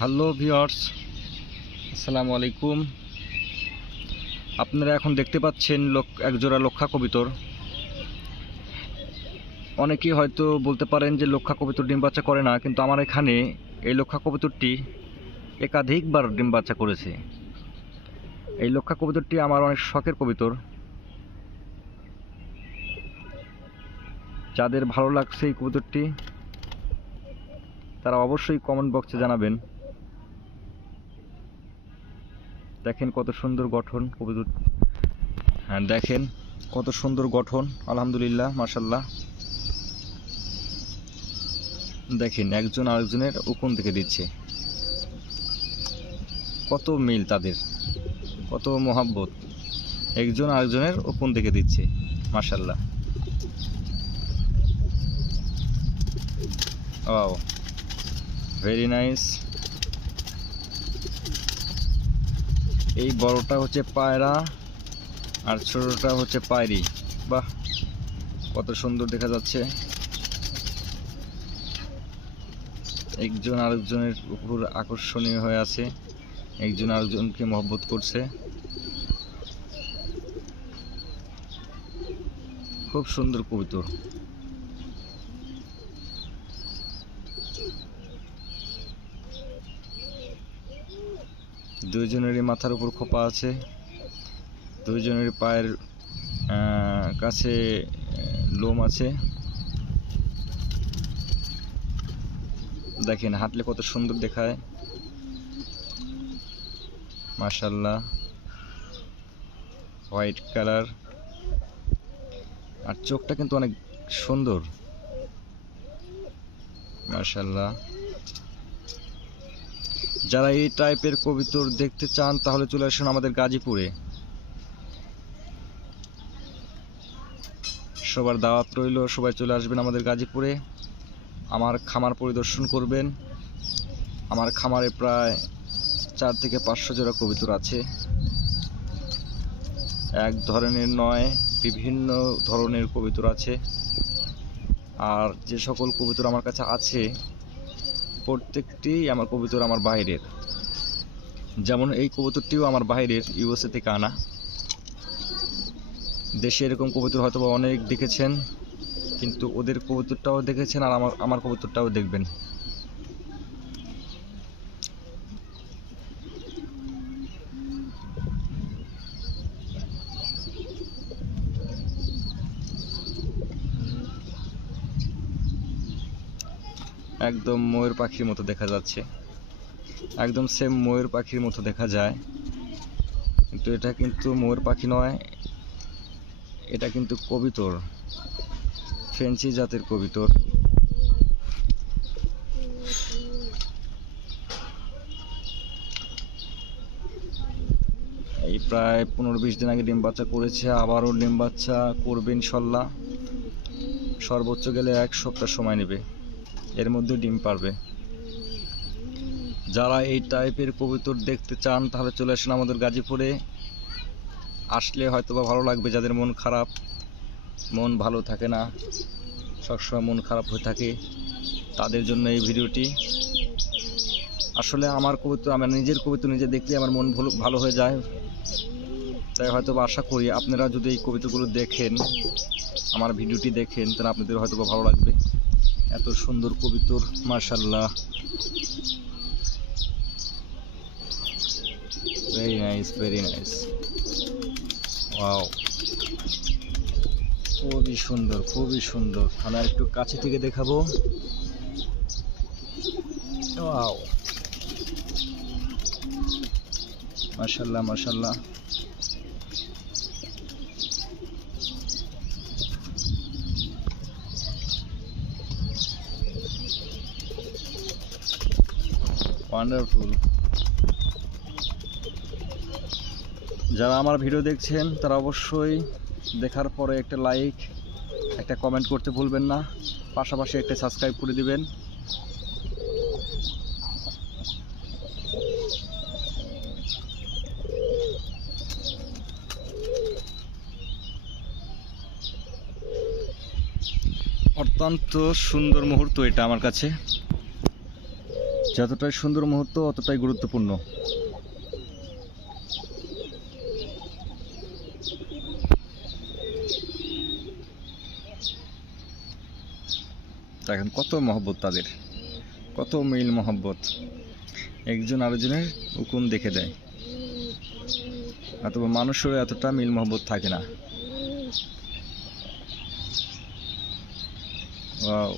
Hello viewers, আসসালামু আলাইকুম। আপনারা এখন দেখতে পাচ্ছেন একজোড়া লক্ষা কবুতর। অনেকেই হয়তো বলতে পারেন যে লক্ষা কবুতর ডিম বাচ্চা করে না, কিন্তু আমার এখানে এই লক্ষা কবুতরটি একাধিকবার ডিম বাচ্চা করেছে। এই লক্ষা কবুতরটি আমার অনেক শখের কবুতর। যাদের ভালো লাগছে এই কবুতরটি তারা অবশ্যই কমেন্ট বক্সে জানাবেন। দেখেন কত সুন্দর গঠন কবুতর। হ্যাঁ, দেখেন কত সুন্দর গঠন, আলহামদুলিল্লাহ, মাশাআল্লাহ। দেখেন একজন আরেকজনের উকুন থেকে দিচ্ছে, কত মিল তাদের, কত মোহাব্বত, একজন আরেকজনের উকুন থেকে দিচ্ছে, মাশাআল্লাহ। Wow, very nice. এই বড়টা হচ্ছে পায়রা আর ছোটটা হচ্ছে পায়রি। বাহ, কত সুন্দর দেখা যাচ্ছে। একজন আরেকজনের উপর আকর্ষণীয় হয়ে আছে, একজন আরেকজনকে মহব্বত করছে। খুব সুন্দর কবুতর। দুইজনেরই মাথার উপর খোপা আছে, দুইজনের পায়ের কাছে লোম আছে। দেখেন হাঁটলে কত সুন্দর দেখায়, মাশাআল্লাহ। হোয়াইট কালার, আর চোখটা কিন্তু অনেক সুন্দর, মাশাআল্লাহ। যারা এই টাইপের কবুতর দেখতে চান তাহলে চলে আসুন আমাদের গাজীপুরে। সবার দাওয়াত রইল, সবাই চলে আসবেন আমাদের গাজীপুরে। আমার খামার পরিদর্শন করবেন। আমার খামারে প্রায় 4 থেকে 500 জোড়া কবুতর আছে। এক ধরনের নয়, বিভিন্ন ধরনের কবুতর আছে। আর যে সকল কবুতর আমার কাছে আছে প্রত্যেকটি আমার কবুতর আমার বাইরের। যেমন এই কবুতরটিও আমার বাইরের, ইউএসএ থেকে আনা। দেশে এরকম কবুতর হয়তো অনেক দেখেছেন, কিন্তু ওদের কবুতরটাও দেখেছেন আর আমার কবুতরটাও দেখবেন। একদম ময়ূর পাখির মতো দেখা যাচ্ছে, একদম সেম ময়ূর পাখির মতো দেখা যায়, কিন্তু এটা কিন্তু ময়ূর পাখি নয়, এটা কিন্তু কবুতর, ফেন্সি জাতের কবুতর। এই প্রায় 15-20 দিন আগে ডিম বাচ্চা করেছে, আবারও ডিম বাচ্চা করবে ইনশাল্লাহ। সর্বোচ্চ গেলে 1 সপ্তাহ সময় নেবে, এর মধ্যে ডিম পারবে। যারা এই টাইপের কবুতর দেখতে চান তাহলে চলে আসুন আমাদের গাজীপুরে। আসলে হয়তো বা ভালো লাগবে। যাদের মন খারাপ, মন ভালো থাকে না, সবসময় মন খারাপ হয়ে থাকে, তাদের জন্য এই ভিডিওটি। আসলে আমার কবুতর, আমার নিজের কবুতর নিজে দেখলে আমার মন ভালো হয়ে যায়। তাই হয়তো বা আশা করি আপনারা যদি এই কবুতরগুলো দেখেন, আমার ভিডিওটি দেখেন, তাহলে আপনাদের হয়তো বা ভালো লাগবে। এত সুন্দর কবুতর, মাশাআল্লাহ, very nice, very nice. Wow, খুবই সুন্দর, খুবই সুন্দর। আমি আর একটু কাছে থেকে দেখাবো। ওয়াও, মাশাআল্লাহ, মাশাআল্লাহ। ওয়ান্ডারফুল। যারা আমার ভিডিও দেখছেন তারা অবশ্যই দেখার পরে একটা লাইক, একটা কমেন্ট করতে ভুলবেন না, পাশাপাশি একটা সাবস্ক্রাইব করে দিবেন। অত্যন্ত সুন্দর মুহূর্ত এটা আমার কাছে। যতটাই সুন্দর মুহূর্ত অতটাই গুরুত্বপূর্ণ। দেখেন কত মহব্বত তাদের, কত মিল মহব্বত, একজন আরেকজনের উকুন দেখে দেয়। অথবা মানুষেরও এতটা মিল মহব্বত থাকে না। ওয়াও।